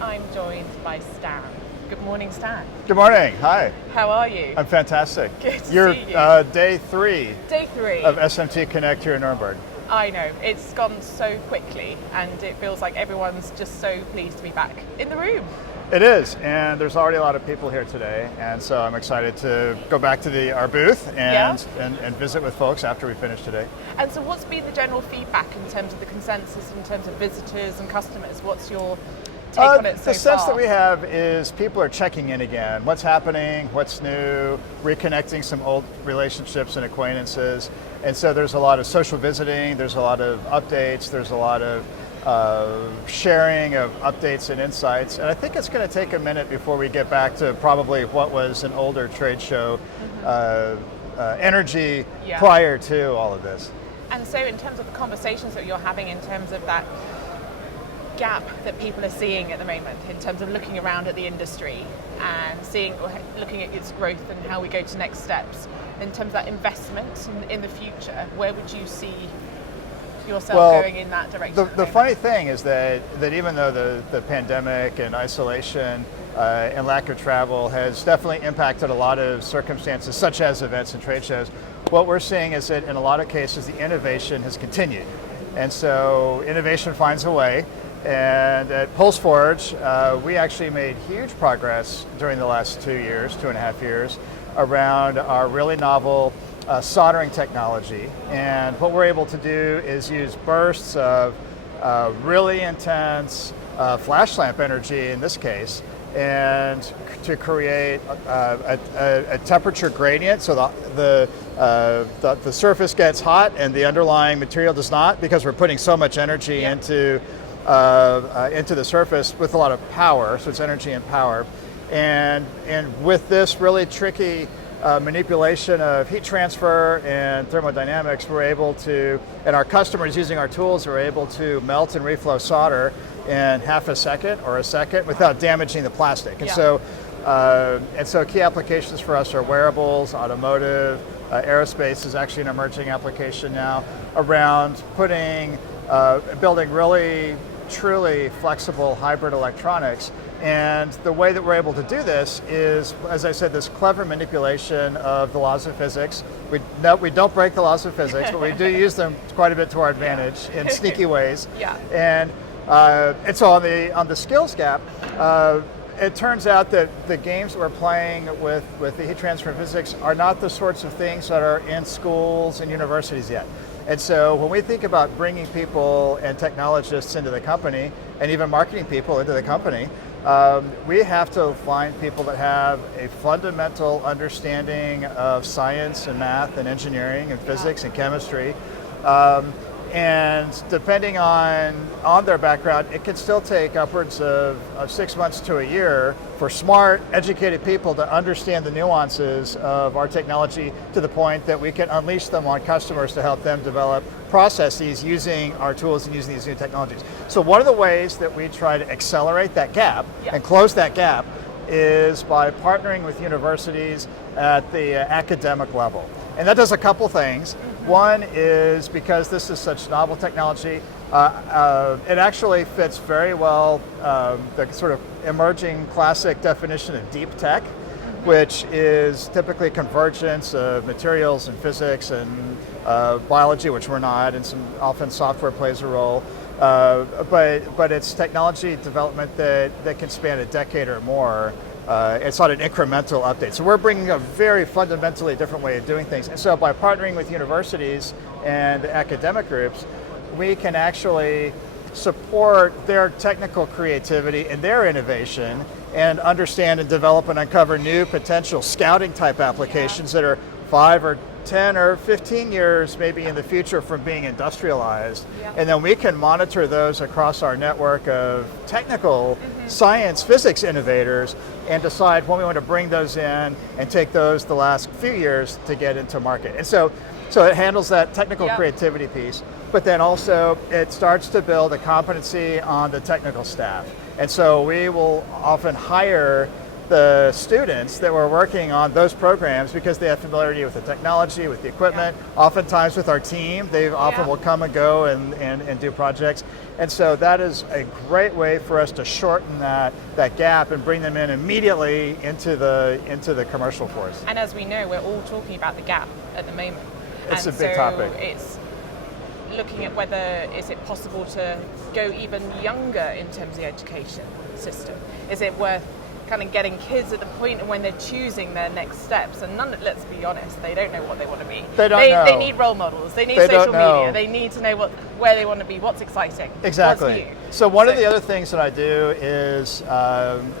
I'm joined by Stan. Good morning, Stan. Good morning. Hi. How are you? I'm fantastic. Good to You're see you. Day 3. Day 3 of SMTconnect here in Nuremberg. I know, it's gone so quickly and it feels like everyone's just so pleased to be back in the room. It is, and there's already a lot of people here today, and so I'm excited to go back to our booth and visit with folks after we finish today. And so what's been the general feedback in terms of the consensus, in terms of visitors and customers? What's your take on it so far? The sense that we have is people are checking in again. What's happening, what's new, reconnecting some old relationships and acquaintances. And so there's a lot of social visiting, there's a lot of updates, there's a lot of sharing of updates and insights. And I think it's going to take a minute before we get back to probably what was an older trade show energy prior to all of this. And so in terms of the conversations that you're having in terms of that gap that people are seeing at the moment, in terms of looking around at the industry and looking at its growth and how we go to next steps, in terms of that investment in the future, where would you see yourself going in that direction? The funny thing is that even though the pandemic and isolation and lack of travel has definitely impacted a lot of circumstances, such as events and trade shows, what we're seeing is that in a lot of cases the innovation has continued. And so innovation finds a way. And at PulseForge, we actually made huge progress during the last 2.5 years, around our really novel soldering technology. And what we're able to do is use bursts of really intense flash lamp energy in this case, and to create a temperature gradient, so the surface gets hot and the underlying material does not, because we're putting so much energy into the surface with a lot of power, so it's energy and power. And with this really tricky manipulation of heat transfer and thermodynamics, we're able to, and our customers using our tools are able to melt and reflow solder in half a second or a second without damaging the plastic. And so key applications for us are wearables, automotive, aerospace is actually an emerging application now around building really truly flexible hybrid electronics. And the way that we're able to do this is, as I said, this clever manipulation of the laws of physics. We don't break the laws of physics, but we do use them quite a bit to our advantage in sneaky ways. And so on the skills gap, it turns out that the games that we're playing with the heat transfer physics are not the sorts of things that are in schools and universities yet. And so when we think about bringing people and technologists into the company, and even marketing people into the company, we have to find people that have a fundamental understanding of science and math and engineering and physics and chemistry. And depending on their background, it can still take upwards of 6 months to a year for smart, educated people to understand the nuances of our technology to the point that we can unleash them on customers to help them develop processes using our tools and using these new technologies. So one of the ways that we try to accelerate that gap and close that gap is by partnering with universities at the academic level. And that does a couple things. One is, because this is such novel technology, it actually fits very well the sort of emerging classic definition of deep tech, which is typically convergence of materials and physics and biology, which we're not, and often software plays a role. But it's technology development that can span a decade or more. It's not an incremental update. So we're bringing a very fundamentally different way of doing things. And so by partnering with universities and academic groups, we can actually support their technical creativity and their innovation and understand and develop and uncover new potential scouting type applications that are 5 or 10 or 15 years maybe in the future from being industrialized. And then we can monitor those across our network of technical science, physics innovators and decide when we want to bring those in and take those the last few years to get into market. And so it handles that technical creativity piece, but then also it starts to build a competency on the technical staff. And so we will often hire the students that were working on those programs, because they have familiarity with the technology, with the equipment, oftentimes with our team, they often will come and go and do projects. And so that is a great way for us to shorten that gap and bring them in immediately into the commercial force. And as we know, we're all talking about the gap at the moment. It's a big topic. It's looking at whether is it possible to go even younger in terms of the education system. Is it worth kind of getting kids at the point when they're choosing their next steps, and let's be honest, they don't know what they want to be. They don't know. They need role models. They need social media. They need to know where they want to be, what's exciting. Exactly. What's new. So one of the other things that I do is,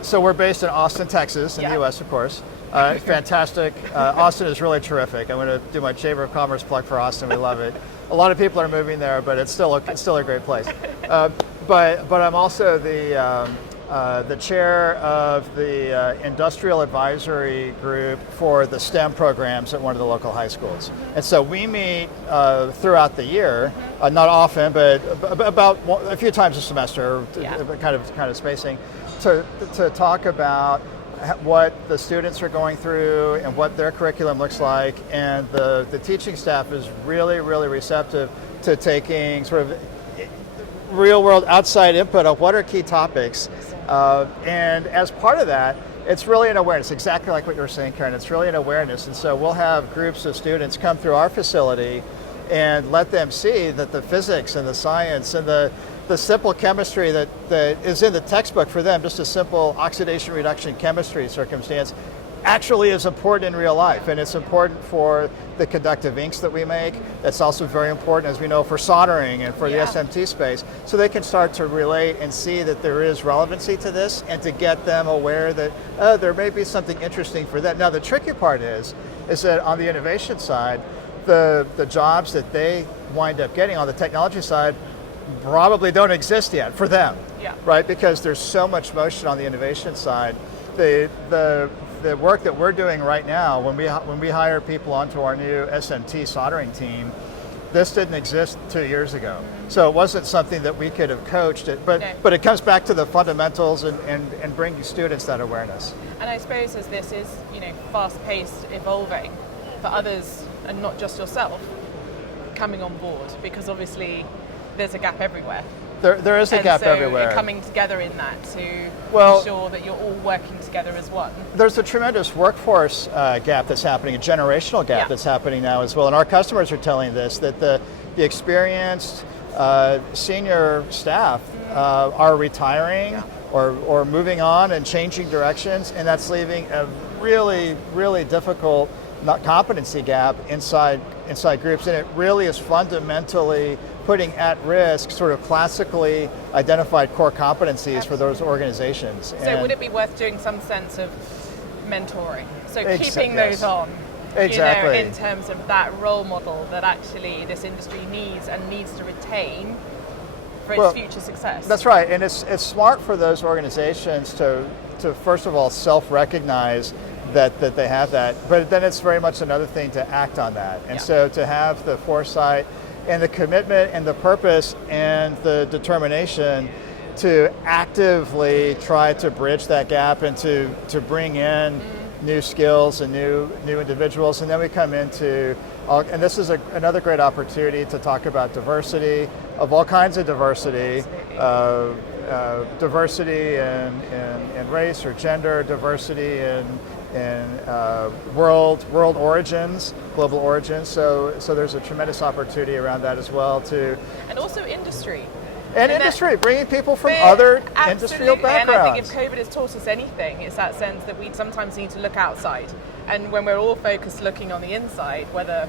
so we're based in Austin, Texas, in the U.S., of course. Fantastic. Austin is really terrific. I'm going to do my Chamber of Commerce plug for Austin. We love it. A lot of people are moving there, but it's still a great place. But I'm also the chair of the industrial advisory group for the STEM programs at one of the local high schools. And so we meet throughout the year, not often, but about a few times a semester, kind of spacing, to talk about what the students are going through and what their curriculum looks like. And the teaching staff is really, really receptive to taking sort of real world outside input of what are key topics. And as part of that, it's really an awareness, exactly like what you were saying, Karen. It's really an awareness. And so we'll have groups of students come through our facility and let them see that the physics and the science and the simple chemistry that is in the textbook for them, just a simple oxidation reduction chemistry circumstance, actually is important in real life. And it's important for the conductive inks that we make. That's also very important, as we know, for soldering and for the SMT space. So they can start to relate and see that there is relevancy to this, and to get them aware that, there may be something interesting for them. Now, the tricky part is that on the innovation side, the jobs that they wind up getting on the technology side probably don't exist yet for them, right? Because there's so much motion on the innovation side. The work that we're doing right now, when we hire people onto our new SMT soldering team, this didn't exist 2 years ago. So it wasn't something that we could have coached it, but it comes back to the fundamentals and bringing students that awareness. And I suppose as this is, fast-paced, evolving, for others, and not just yourself, coming on board, because obviously there's a gap everywhere. There is a gap everywhere. Coming together in that to ensure that you're all working together as one. There's a tremendous workforce gap that's happening, a generational gap that's happening now as well. And our customers are telling this, that the experienced senior staff are retiring or moving on and changing directions, and that's leaving a really, really difficult competency gap inside groups. And it really is fundamentally putting at risk sort of classically identified core competencies for those organizations. So would it be worth doing some sense of mentoring? So keeping those on, in terms of that role model that actually this industry needs to retain for its future success. That's right, and it's smart for those organizations to first of all self-recognize that they have that, but then it's very much another thing to act on that. And so to have the foresight and the commitment and the purpose and the determination to actively try to bridge that gap and to bring in new skills and new individuals. And then we come into, and this is another great opportunity to talk about diversity, of all kinds of diversity, diversity in race or gender, diversity in world origins, global origins. So there's a tremendous opportunity around that as well too. And also industry. And industry, bringing people from other industrial backgrounds. And I think if COVID has taught us anything, it's that sense that we sometimes need to look outside. And when we're all focused looking on the inside, whether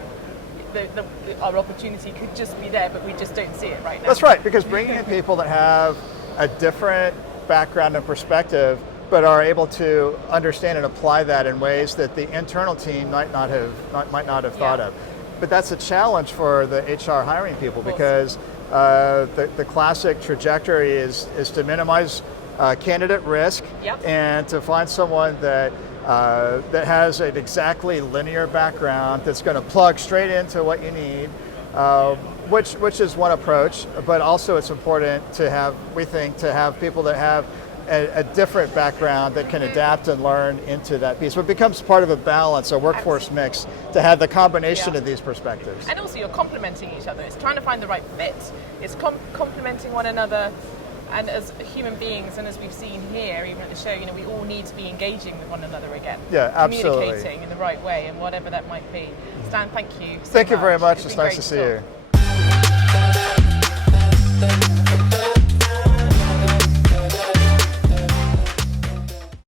our opportunity could just be there, but we just don't see it right now. That's right, because bringing in people that have a different background and perspective, but are able to understand and apply that in ways that the internal team might not have thought of. But that's a challenge for the HR hiring people, because the classic trajectory is to minimize candidate risk and to find someone that has an exactly linear background that's going to plug straight into what you need, which is one approach. But also it's important to have, we think, to have people that have a different background that can adapt and learn into that piece. But it becomes part of a balance, a workforce mix, to have the combination of these perspectives. And also you're complementing each other. It's trying to find the right fit. It's complementing one another. And as human beings, and as we've seen here, even at the show, we all need to be engaging with one another again. Yeah, absolutely. Communicating in the right way, and whatever that might be. Stan, thank you so Thank you very much. It's It's been nice to great see you.